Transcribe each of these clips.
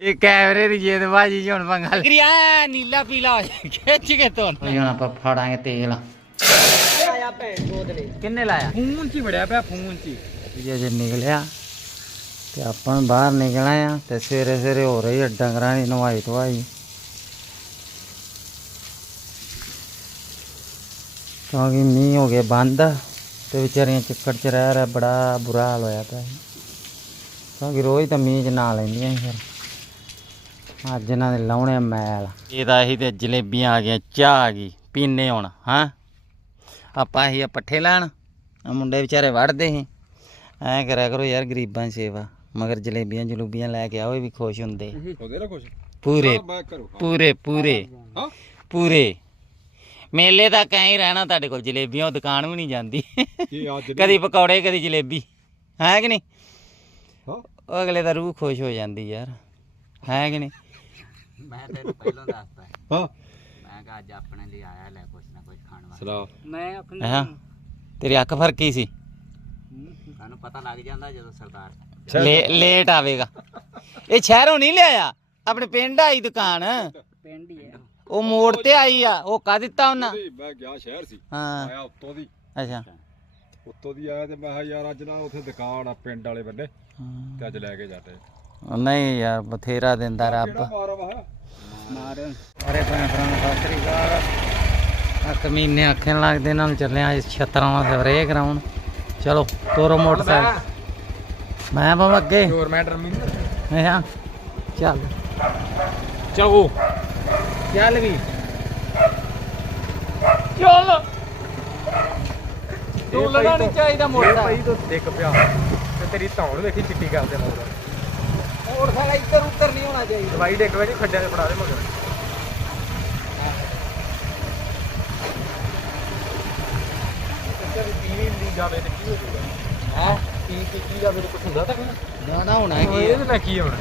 ਇਹ ਕੈਮਰੇ ਦੀ ਜੇਦਬਾਜੀ ਚ ਹੁਣ ਪੰਗਾ ਲੈ। ਗਰੀਆ ਨੀਲਾ ਪੀਲਾ ਹੋ ਜਾਏ, ਖਿੱਚ ਕੇ ਤੋਂ ਹੁਣ ਆਪਾਂ ਫੜਾਂਗੇ ਤੇਲ। ਆਇਆ ਭੈਣ ਚੋਦ ਨੇ ਕਿੰਨੇ ਲਾਇਆ? ਫੋਨ 'ਚ ਹੀ ਵੜਿਆ ਪਿਆ ਫੋਨ 'ਚ ਹੀ। ਜੇ ਜੇ ਨਿਕਲਿਆ। ਤੇ ਆਪਾਂ ਬਾਹਰ ਨਿਕਲਾਂ ਆ ਤੇ ਸਵੇਰੇ ਸਵੇਰੇ ਹੋ ਰਹੀ ਹੈ ਡੰਗਰਾਂ ਦੀ ਨਵਾਈ ਧਵਾਈ। ਕਿਉਂਕਿ ਮੀਂਹ ਹੋ ਗਿਆ ਬੰਦ ਤੇ ਵਿਚਾਰੀਆਂ ਚਿੱਕੜ ਚ ਰਹਿ ਰਿਹਾ ਬੜਾ ਬੁਰਾ ਹਾਲ ਹੋਇਆ ਪਿਆ। ਕਿਉਂਕਿ ਰੋਜ਼ ਤਾਂ ਮੀਂਹ ਚ ਨਾ ਲੈਂਦੀਆਂ ਸੀ ਫਿਰ। ਅੱਜ ਇਹਨਾਂ ਦੇ ਲਾਉਣੇ ਮੈਲ। ਇਹਦਾ ਹੀ ਤੇ ਜਲੇਬੀਆਂ ਆ ਗਈਆਂ ਚਾਹ ਆ ਗਈ ਪੀਨੇ ਹੁਣ ਹਾਂ? ਆਪਾਂ ਹੀ ਆ ਪੱਠੇ ਲੈਣ ਆ ਮੁੰਡੇ ਵਿਚਾਰੇ ਵੜਦੇ ਸੀ। ਐ ਕਰਿਆ ਕਰੋ ਯਾਰ ਗਰੀਬਾਂ ਦੀ ਸੇਵਾ ਮਗਰ ਜਲੇਬੀਆਂ ਜਲੂਬੀਆਂ ਲੈ ਕੇ ਆਓ ਇਹ ਵੀ ਖੁਸ਼ ਹੁੰਦੇ। ਉਹਦੇ ਨਾਲ ਕੁਛ ਪੂਰੇ ਪੂਰੇ ਪੂਰੇ ਹਾਂ। ਪੂਰੇ। ਮੇਲੇ ਤਾਂ ਕਹੀਂ ਰਹਿਣਾ ਤੁਹਾਡੇ ਕੋਲ ਜਲੇਬੀਆਂ ਉਹ ਦੁਕਾਨ ਵੀ ਨਹੀਂ ਜਾਂਦੀ। ਕੀ ਅੱਜ ਕਦੀ ਪਕੌੜੇ ਕਦੀ ਜਲੇਬੀ ਹੈ ਕਿ ਨਹੀਂ? ਹਾਂ। ਉਹ ਅਗਲੇ ਦਾ ਰੂਹ ਖੁਸ਼ ਹੋ ਜਾਂਦੀ ਯਾਰ ਹੈ ਕਿ ਨਹੀਂ? ਮੈਂ ਤੈਨੂੰ ਪਹਿਲਾਂ ਦੱਸਦਾ ਹਾਂ। ਮੈਂ ਕਿਹਾ ਅੱਜ ਆਪਣੇ ਲਈ ਆਇਆ ਲੈ ਕੁਛ ਨਾ ਕੁਛ ਖਾਣ ਵਾਸਤੇ। ਸਲਾ ਮੈਂ ਆਪਣੇ ਹਾਂ? ਤੇਰੀ ਅੱਖ ਫਰਕੀ ਸੀ। ਤੁਹਾਨੂੰ ਪਤਾ ਲੱਗ ਜਾਂਦਾ ਜਦੋਂ ਸਰਦਾਰ ਲੇ- ਲੇਟ ਆਵੇਗਾ। ਇਹ ਸ਼ਹਿਰੋਂ ਨਹੀਂ ਲਿਆਇਆ। ਆਪਣੇ ਪਿੰਡ ਆਈ ਦੁਕਾਨ। ਪਿੰਡ ਹੀ ਆ। ਉਹ ਮੋੜ ਤੇ ਆਈ ਆ। ਉਹ ਕਾ ਦਿੱਤਾ ਉਹਨਾਂ। ਮੈਂ ਗਿਆ ਸ਼ਹਿਰ ਸੀ। ਹਾਂ। ਆਇਆ ਉੱਤੋਂ ਦੀ। ਅੱਛਾ। ਉੱਤੋਂ ਦੀ ਆਇਆ ਤੇ ਮੈਂ ਕਿਹਾ ਯਾਰ ਅੱਜ ਨਾ ਉੱਥੇ ਦੁਕਾਨ ਆ ਪਿੰਡ ਵਾਲੇ ਬੰਨੇ। ਤੇ ਅੱਜ ਲੈ ਕੇ ਜਾਂਦੇ ਨਹੀਂ ਯਾਰ ਬਥੇਰਾ ਦਿੰਦਾ ਰੱਬ। ਮਾਰਾ ਵਾ ਮਾਰ। ਅਰੇ ਭੈਣ ਭਰਾ ਸਤਿ ਸ੍ਰੀ ਅਕਾਲ। ਆ ਕਮੀਨੇ ਆਖਣ ਲੱਗਦੇ ਨਾਲ ਚੱਲੇ ਆ ਛਤਰਾਂ ਦਾ ਸਵਰੇ ਕਰਾਉਣ ਚਲੋ ਤੋਰੋ ਮੋਟਰਸਾਈਕਲ। ਮੈਂ ਬਾਬਾ ਅੱਗੇ। ਗਵਰਨਮੈਂਟ ਰਮੀ ਹਾਂ। ਚੱਲ। ਚਲੋ ਚੱਲ ਵੀ। ਚੱਲ। ਤੂੰ ਲਗਾ ਨਹੀਂ ਚਾਹੀਦਾ ਮੋਟਰਸਾਈਕਲ। ਤੋਂ ਡਿੱਗ ਪਿਆ ਤੇ ਤੇਰੀ ਧੌਣ ਵੇਖੀ ਚਿੱਟੀ ਕਰਦੇ ਮੋਰ ਮੋਟਰਸਾਈਕਲ ਇੱਧਰ ਉੱਧਰ ਨਹੀਂ ਹੋਣਾ ਚਾਹੀਦਾ। ਦਵਾਈ ਡਿੱਗ ਵੇ ਖੱਡਿਆਂ ਦੇ ਫੜਾ ਦੇ ਮਗਰ। ਚੱਲ ਟੀਵੀ ਨਹੀਂ ਜਾਵੇ ਤੇ ਕੀ ਹੋ ਜਾਊਗਾ? ਹੈ? ਪੀ ਪੀ ਕੀ ਜਾਵੇ ਤੇ ਕੁਝ ਹੁੰਦਾ ਤਾਂ ਨਾ। ਨਾ ਹੋਣਾ ਕੀ ਇਹਦੇ ਨਾਲ ਕੀ ਹੋਣਾ?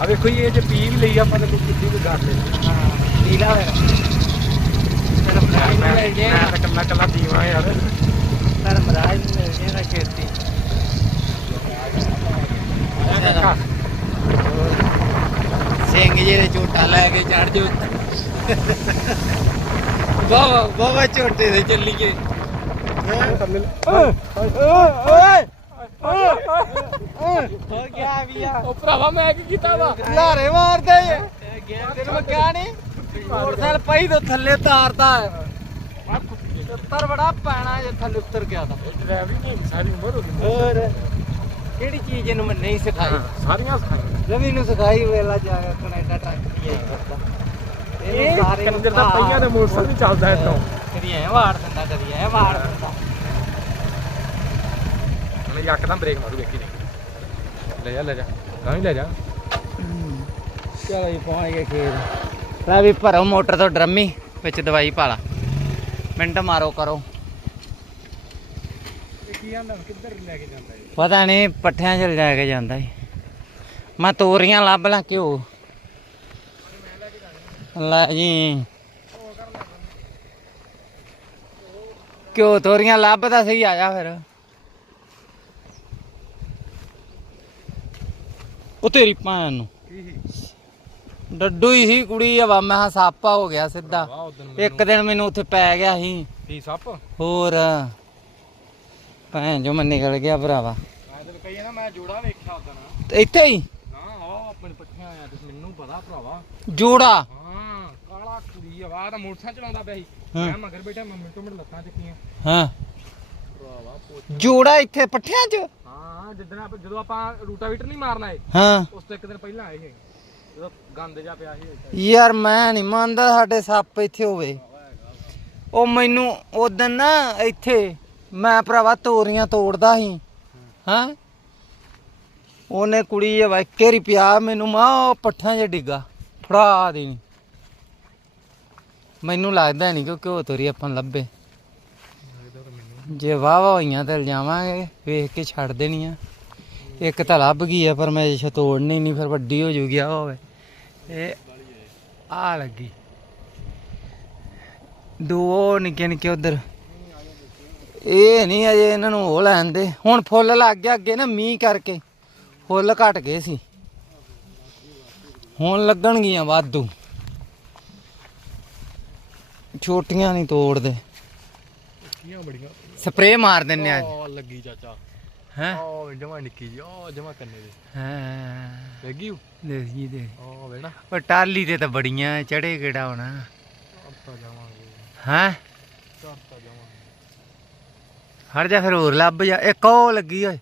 ਆ ਵੇਖੋ ਜੀ ਇਹ ਜੇ ਪੀ ਵੀ ਲਈ ਆਪਾਂ ਤਾਂ ਕੋਈ ਕਿੱਡੀ ਵੀ ਗੱਲ ਨਹੀਂ ਹੋਇਆ। ਤੇਰਾ ਮਰਾਜ ਨੂੰ ਮਿਲ ਜੇ ਮੈਂ ਤਾਂ ਕੱਲਾ ਕੱਲਾ ਪੀਵਾਂ ਯਾਰ। ਤੇਰਾ ਮਰਾਜ ਨੂੰ ਮਿਲ ਜੇ ਨਾ ਖੇਤੀ। ਸਿੰਘ ਜੀ ਦੇ ਝੋਟਾ ਲੈ ਕੇ ਚੜ ਜੋ ਬਾਬਾ ਬਾਬਾ ਝੋਟੇ ਤੇ ਚੱਲੀਏ। ਹੋ ਗਿਆ ਉਹ ਭਰਾਵਾ ਮੈਂ ਕੀ ਕੀਤਾ ਵਾ? ਲਾਰੇ ਮਾਰਦੇ ਤੈਨੂੰ ਮੈਂ ਕਿਹਾ ਨਹੀਂ ਮੋਟਰਸਾਈਕਲ ਪਈ ਤੋਂ ਥੱਲੇ ਤਾਰਦਾ ਹੈ। ਉੱਤਰ ਬੜਾ ਪੈਣਾ ਜੇ ਥੱਲੇ ਉਤਰ ਗਿਆ ਤਾਂ। ਡਰਾਈਵਿੰਗ ਨਹੀਂ ਸਾਰੀ ਉਮਰ ਹੋ ਗਈ। ਹੋਰ। ਕਿਹੜੀ ਚੀਜ਼ ਇਹਨੂੰ ਮੈਂ ਨਹੀਂ ਸਿਖਾਈ? ਸਾਰੀਆਂ ਸਿਖਾਈਆਂ। ਰਵੀ ਨੂੰ ਸਿਖਾਈ ਵੇਲਾ ਜਾ ਕੇ ਕੈਨੇਡਾ ਟਰੱਕ ਦੀ ਆਈ ਕਰਦਾ ਇਹ ਕੰਜਰ ਦਾ ਪਈਆਂ ਦੇ ਮੋਟਰਸਾਈਕਲ ਵੀ ਚੱਲਦਾ ਇੱਥੋਂ। ਕਦੀ ਐ ਵਾੜ ਦਿੰਦਾ ਕਦੀ ਐ ਵਾੜ ਦਿੰਦਾ। ਹੁਣ ਯੱਕਦਮ ਬ੍ਰੇਕ ਮਾਰੂ ਵੇਖੀ ਨਹੀਂ। ਲੈ ਜਾ ਲੈ ਜਾ। ਗਾਂ ਹੀ ਲੈ ਜਾ। ਚਲੋ ਜੀ ਪਹੁੰਚ ਗਏ ਖੇਤ। ਲੈ ਵੀ ਭਰੋ ਮੋਟਰ ਤੋਂ ਡਰਮੀ ਵਿੱਚ ਦਵਾਈ ਪਾ ਲਾ। ਮਿੰਟ ਮਾਰੋ ਕਰੋ। ਇਹ ਕੀ ਆਂਦਾ ਕਿੱਧਰ ਲੈ ਕੇ ਜਾਂਦਾ ਪਤਾ ਨਹੀਂ ਪੱਠਿਆਂ 'ਚ ਲੈ ਕੇ ਜਾਂਦਾ ਈ ਮੈਂ ਤੋਰੀਆਂ ਲੱਭ ਲਾਂ ਘਿਓ। ਲੈ ਜੀ। ਘਿਓ ਤੋਰੀਆਂ ਲੱਭਦਾ ਸਹੀ ਆਇਆ ਫਿਰ। ਉਹ ਤੇਰੀ ਭੈਣ ਨੂੰ। ਡੱਡੂ ਹੀ ਸੀ ਕੁੜੀ ਹਵਾ ਮੈਂ ਕਿਹਾ ਸਾਪਾ ਹੋ ਗਿਆ ਸਿੱਧਾ। ਇੱਕ ਦਿਨ ਮੈਨੂੰ ਉੱਥੇ ਪੈ ਗਿਆ ਸੀ। ਕੀ ਸੱਪ? ਹੋਰ। ਭੈਣ ਜੋ ਮੈਂ ਨਿਕਲ ਗਿਆ ਭਰਾਵਾ। ਮੈਂ ਤੈਨੂੰ ਕਹੀ ਨਾ ਮੈਂ ਜੋੜਾ ਵੇਖਿਆ ਉਦੋਂ ਇੱਥੇ ਹੀ? ਆਹ ਆਪਣੇ ਪੱਠਿਆਂ ਆਇਆ ਤੇ ਮੈਨੂੰ ਪਤਾ ਭਰਾਵਾ। ਜੋੜਾ? ਹਾਂ ਕਾਲਾ ਕੁੜੀ ਆ ਤਾਂ ਮੋਟਰਸਾਈਕਲ ਚਲਾਉਂਦਾ ਪਿਆ ਸੀ। ਹਾਂ। ਮੈਂ ਮਗਰ ਬੈਠਾ ਮੈਂ ਮਿੰਟੋ ਮਿੰਟ ਲੱਤਾਂ ਚੱਕੀਆਂ। ਹਾਂ। ਭਰਾਵਾ ਪੁੱਛ। ਜੋੜਾ ਇੱਥੇ ਪੱਠਿਆਂ 'ਚ? ਹਾਂ ਜਿੱਦਣ ਆਪਾਂ ਜਦੋਂ ਆਪਾਂ ਰੂਟਾਵੀਟਰ ਨਹੀਂ ਮਾਰਨਾ ਏ ਹਾਂ। ਉਸ ਤੋਂ ਇੱਕ ਦਿਨ ਪਹਿਲਾਂ ਆਏ ਸੀ। ਜਦੋਂ ਗੰਦ ਜਾ ਪਿਆ ਸੀ ਯਾਰ ਮੈਂ ਨਹੀਂ ਮੰਨਦਾ ਸਾਡੇ ਸੱਪ ਇੱਥੇ ਹੋਵੇ। ਉਹ ਮੈਨੂੰ ਉਦੋਂ ਨਾ ਇੱਥੇ ਮੈਂ ਭਰਾਵਾ ਤੋਰੀਆਂ ਤੋੜਦਾ ਸੀ। ਹਾਂ? ਉਹਨੇ ਕੁੜੀ ਘੇਰੀ ਪਿਆ ਮੈਨੂੰ, ਮਾਂ ਉਹ ਪੱਠਾਂ 'ਚ ਡਿੱਗਾ। ਫੜਾ ਦੇਣੀ ਮੈਨੂੰ ਲੱਗਦਾ ਨਹੀਂ ਕਿ ਘਿਓ ਤੋਰੀ ਆਪਾਂ ਲੱਭੇ। ਜੇ ਵਾਹ ਵਾਹ ਹੋਈਆਂ ਤੇ ਜਾਵਾਂਗੇ ਵੇਖ ਕੇ ਛੱਡ ਦੇਣੀਆਂ। ਇੱਕ ਤਾਂ ਲੱਭ ਗਈ ਆ, ਪਰ ਮੈਂ ਜੇ ਤੋੜਨੀ ਨਹੀਂ ਫਿਰ ਵੱਡੀ ਹੋ ਜੂਗੀ। ਆ ਹੋਵੇ ਇਹ ਆ ਲੱਗੀ। ਦੋ ਨਿੱਕੇ ਨਿੱਕੇ ਉਧਰ। ਇਹ ਨਹੀਂ ਅਜੇ ਇਹਨਾਂ ਨੂੰ ਉਹ ਲੈਣ ਦੇ। ਹੁਣ ਫੁੱਲ ਲੱਗ ਗਿਆ ਅੱਗੇ ਨਾ ਮੀਂਹ ਕਰਕੇ। ਫੁੱਲ ਘਟ ਗਏ ਸੀ। ਹੁਣ ਲੱਗਣਗੀਆਂ ਵਾਧੂ। ਛੋਟੀਆਂ ਨਹੀਂ ਤੋੜਦੇ। ਕੀਆਂ ਬੜੀਆਂ। ਸਪਰੇਅ ਮਾਰ ਦਿੰਨੇ ਆ ਲੱਗੀ ਚਾਚਾ। ਹੈ? ਆ ਜਮਾ ਨਿੱਕੀ ਜੀ ਆ ਜਮਾ ਕੰਨੇ ਦੇ। ਹਾਂ। ਲੱਗੀ ਦੇਖੀ ਦੇ ਆ ਵੇਣਾ ਉਹ ਟਾਲੀ ਤੇ ਤਾਂ ਬੜੀਆਂ ਚੜੇ ਕਿਹੜਾ ਹੋਣਾ। ਆਪਾਂ ਜਾਵਾਂਗੇ। ਹੈ? ਕਰਤਾ ਜਾਵਾਂਗੇ। ਹਟ ਜਾ ਫਿਰ ਹੋਰ ਲੱਭ ਜਾ। ਇੱਕ ਉਹ ਲੱਗੀ ਓਏ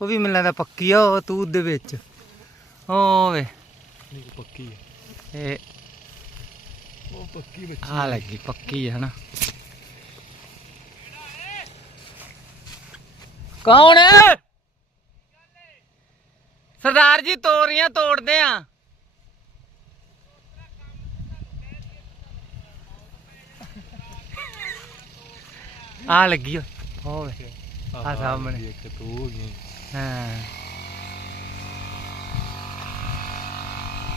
ਉਹ ਵੀ ਮੈਨੂੰ ਲੱਗਦਾ ਪੱਕੀ ਆ ਉਹ ਤੂਤ ਦੇ ਵਿੱਚ। ਵੇ ਨਹੀਂ ਪੱਕੀ ਹੈ ਇਹ ਉਹ ਪੱਕੀ ਬੱਚੀ ਆ। ਲੱਗੀ ਪੱਕੀ ਹੈ ਨਾ ਕੌਣ ਹੈ ਸਰਦਾਰ ਜੀ ਤੋਰੀਆਂ ਤੋੜਦੇ ਆ। ਆ ਲੱਗੀ ਓਏ। ਹੋਵੇ। ਆ ਸਾਹਮਣੇ। ਇੱਕ ਤੂੰ ਹੋ ਗਈ ਹਾਂ।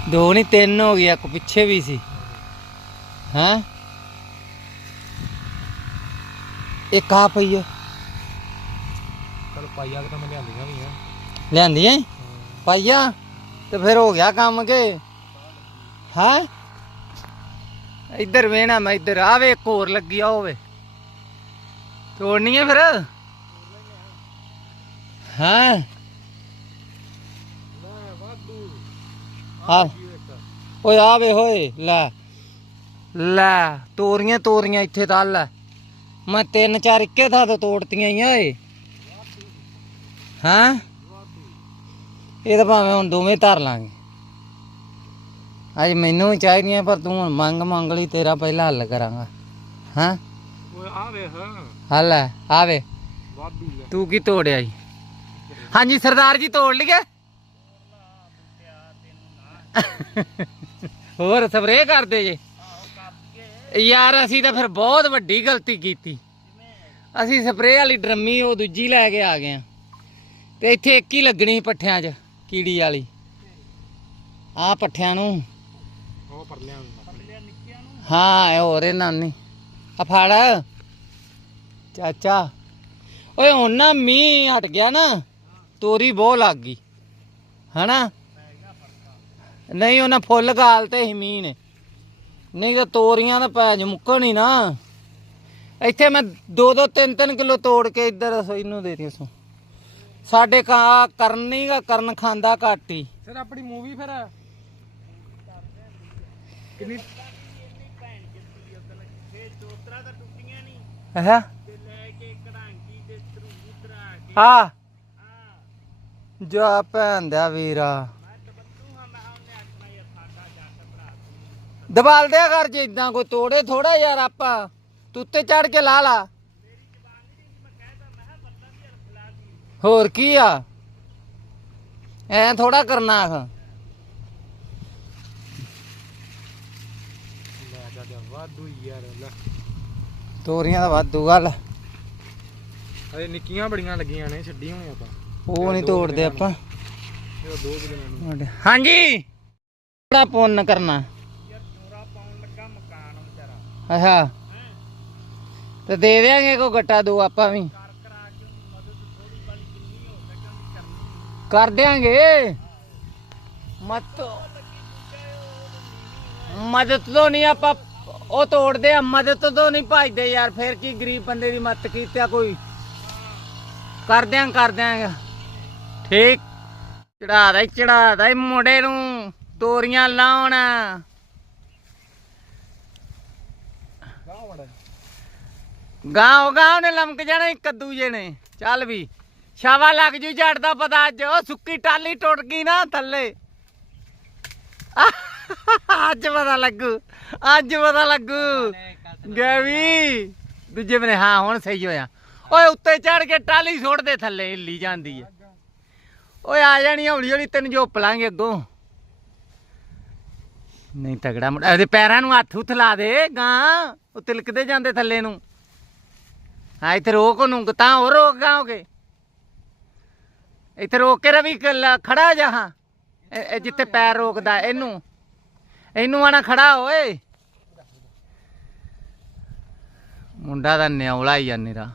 ਦੋ ਨਹੀਂ ਤਿੰਨ ਹੋ ਗਿਆ ਇੱਕ ਪਿੱਛੇ ਵੀ ਸੀ। ਹੈਂ? ਇੱਕ ਆ ਪਈ ਓ ਚਲ ਪਾਈਆ ਕਿ ਤਾਂ ਮੈਂ ਲਿਆਂਦੀਆਂ ਵੀ ਆ। ਲਿਆਂਦੀ ਐ ਪਾਈਆ? ਤੇ ਫਿਰ ਹੋ ਗਿਆ ਕੰਮ ਕੇ? ਹਾਂ? ਇੱਧਰ ਵੇਣਾ ਮੈਂ ਇੱਧਰ। ਆਵੇ ਇੱਕ ਹੋਰ ਲੱਗੀ ਆ ਹੋਵੇ ਤੋੜਨੀ ਐ ਫਿਰ? ਹਾਂ? ਹਾਂ ਓਏ ਆਵੇ ਹੋਏ ਲੈ। ਲੈ ਤੋਰੀਆਂ ਤੋਰੀਆਂ ਇੱਥੇ ਤਾਂ ਲੈ ਮੈਂ ਤਿੰਨ ਚਾਰ ਇੱਕੇ ਥਾਂ ਤੋਂ ਤੋੜਤੀਆਂ ਹੀ ਆ ਓਏ। ਹਾਂ? ਇਹ ਤਾਂ ਭਾਵੇਂ ਹੁਣ ਦੋਵੇਂ ਧਰ ਲਾਂਗੇ। ਅੱਜ ਮੈਨੂੰ ਵੀ ਚਾਹੀਦੀਆਂ ਪਰ ਤੂੰ ਹੁਣ ਮੰਗ ਮੰਗ ਲਈ ਤੇਰਾ ਪਹਿਲਾਂ ਹੱਲ ਕਰਾਂਗਾ। ਹਾਂ? ਓਏ ਆ ਵੇ ਹਾਂ ਹੱਲ ਆਵੇ। ਤੂੰ ਕੀ ਤੋੜਿਆ ਜੀ ਹਾਂਜੀ ਸਰਦਾਰ ਜੀ ਤੋੜ ਲਈਏ। ਹੋਰ ਸਪਰੇਅ ਕਰਦੇ ਜੇ। ਯਾਰ ਅਸੀਂ ਤਾਂ ਫਿਰ ਬਹੁਤ ਵੱਡੀ ਗਲਤੀ ਕੀਤੀ। ਅਸੀਂ ਸਪਰੇਅ ਵਾਲੀ ਡਰਮੀ ਉਹ ਦੂਜੀ ਲੈ ਕੇ ਆ ਗਏ ਆ। ਤੇ ਇੱਥੇ ਇੱਕ ਹੀ ਲੱਗਣੀ ਪੱਠਿਆਂ 'ਚ ਕੀੜੀ ਵਾਲੀ। ਆ ਪੱਠਿਆਂ ਨੂੰ। ਉਹ ਪਰ ਲਿਆ ਹਾਂ ਹੋਰ ਇਹਨਾਂ ਨਹੀਂ ਆ ਫੜ। ਚਾਚਾ। ਓਏ ਹੁਣ ਨਾ ਮੀਂਹ ਹਟ ਗਿਆ ਨਾ ਤੋਰੀ ਬਹੁਤ ਲੱਗ ਗਈ। ਹਨਾ? ਨਹੀਂ ਉਹਨਾਂ ਫੁੱਲ ਗਾਲਤੇ ਹੀ ਮੀਂਹ ਨੇ। ਨਹੀਂ ਤਾਂ ਤੋਰੀਆਂ ਤਾਂ ਭੈਜ ਮੁੱਕਣ ਹੀ ਨਾ। ਇੱਥੇ ਮੈਂ 2-2 3-3 ਕਿਲੋ ਤੋੜ ਕੇ ਇੱਧਰ ਇਹਨੂੰ ਦੇ ਦਿੱਤੀ ਸੋ ਸਾਡੇ ਕਾ ਕਰਨ ਨਹੀਂ ਗਾ ਕਰਨ ਖਾਂਦਾ ਘੱਟ ਹੀ। ਫਿਰ ਆਪਣੀ ਮੂਵੀ ਫਿਰ? ਕਿੰਨੀ? ਹੈ? ਹਾਂ। ਜਾ ਭੈਣ ਦਾ ਵੀਰਾ। ਦਬਾਲ ਦਿਆ ਕਰ ਜੇ ਇਦਾਂ ਕੋਈ ਤੋੜੇ ਥੋੜਾ ਯਾਰ ਆਪਾਂ। ਤੂੰ ਉੱਤੇ ਚੜ ਕੇ ਲਾ ਲਾ। ਹੋਰ ਕੀ ਆ? ਐ ਥੋੜਾ ਕਰਨਾ ਲੈ ਤੋਰੀਆਂ ਦਾ ਵਾਧੂ ਗੱਲ ਅਰੇ ਨਿੱਕੀਆਂ ਬੜੀਆਂ ਲੱਗੀਆਂ ਨੇ ਛੱਡੀ ਹੋਣੀ ਆਪਾਂ। ਉਹ ਨਹੀਂ ਤੋੜਦੇ ਆਪਾਂ। ਇਹ ਦੋ ਦਿਨਾਂ ਨੂੰ। ਤੁਹਾਡੇ- ਹਾਂਜੀ! ਕਿਹੜਾ ਪੁੰਨ ਕਰਨਾ? ਅੱਛਾ। ਤੇ ਦੇ ਦੇਾਂਗੇ ਕੋ ਗੱਟਾ ਦੋ ਆਪਾਂ ਵੀ। ਕਰ ਦਿਆਂਗੇ। ਮਤ ਮਦਦ ਤੋਂ ਨਹੀਂ ਆਪਾਂ ਉਹ ਤੋੜਦੇ ਆ ਮਦਦ ਤੋਂ ਨਹੀਂ ਭਜਦੇ ਯਾਰ ਫਿਰ ਕੀ ਗਰੀਬ ਬੰਦੇ ਦੀ ਮਦਦ ਕੀਤਾ ਕੋਈ? ਕਰ ਦਿਆਂ ਕਰ ਦਿਆਂਗੇ ਠੀਕ। ਚੜਾ ਦੇ ਚੜਾ ਦੇ ਮੁੰਡੇ ਨੂੰ। ਤੋਰੀਆਂ ਲਾਉਣ। ਗਾਉ ਗਾਉ ਨੇ ਲਮਕ ਜਾਣਾ ਕੱਦੂ ਜੇ ਨੇ। ਚੱਲ ਵੀ ਸ਼ਾਵਾ ਲੱਗ ਜੂ ਝੜ ਦਾ ਪਤਾ ਅੱਜ। ਉਹ ਸੁੱਕੀ ਟਾਲੀ ਟੁੱਟ ਗਈ ਨਾ ਥੱਲੇ। ਅੱਜ ਪਤਾ ਲੱਗੂ, ਅੱਜ ਪਤਾ ਲੱਗੂ। ਗੈਵੀ। ਦੂਜੇ ਬਨੇ ਹਾਂ, ਹੁਣ ਸਹੀ ਹੋਇਆ। ਓਏ ਉੱਤੇ ਚੜ ਕੇ ਟਾਲੀ ਸੁੱਟ ਦੇ ਥੱਲੇ, ਹਿੱਲੀ ਜਾਂਦੀ ਹੈ ਓਏ ਆ ਜਾਣੀ ਹੌਲੀ ਹੌਲੀ ਤੈਨੂੰ ਜੋਪ ਲਾਂਗੇ ਅੱਗੋਂ। ਨਹੀਂ ਤਗੜਾ ਮੁੰਡਾ, ਇਹਦੇ ਪੈਰਾਂ ਨੂੰ ਹੱਥ ਹੁੱਥ ਲਾ ਦੇ, ਗਾਂ, ਉਹ ਤਿਲਕਦੇ ਜਾਂਦੇ ਥੱਲੇ ਨੂੰ। ਹਾਂ, ਇੱਥੇ ਰੋਕ ਉਹਨੂੰ, ਤਾਂ ਹੋਰ ਰੋਕ ਗਾਓਗੇ ਇੱਥੇ ਰੋਕ ਕੇ ਰਵੀ ਕੱਲਾ ਖੜਾ ਜਾ ਹਾਂ। ਇਹ ਜਿੱਥੇ ਪੈਰ ਰੋਕਦਾ, ਇਹਨੂੰ। ਇਹਨੂੰ ਆਣਾ ਖੜਾ, ਓਏ। ਮੁੰਡਾ ਦਾ ਨਿਉਲਾ ਹੀ ਆ ਨਿਰਾ।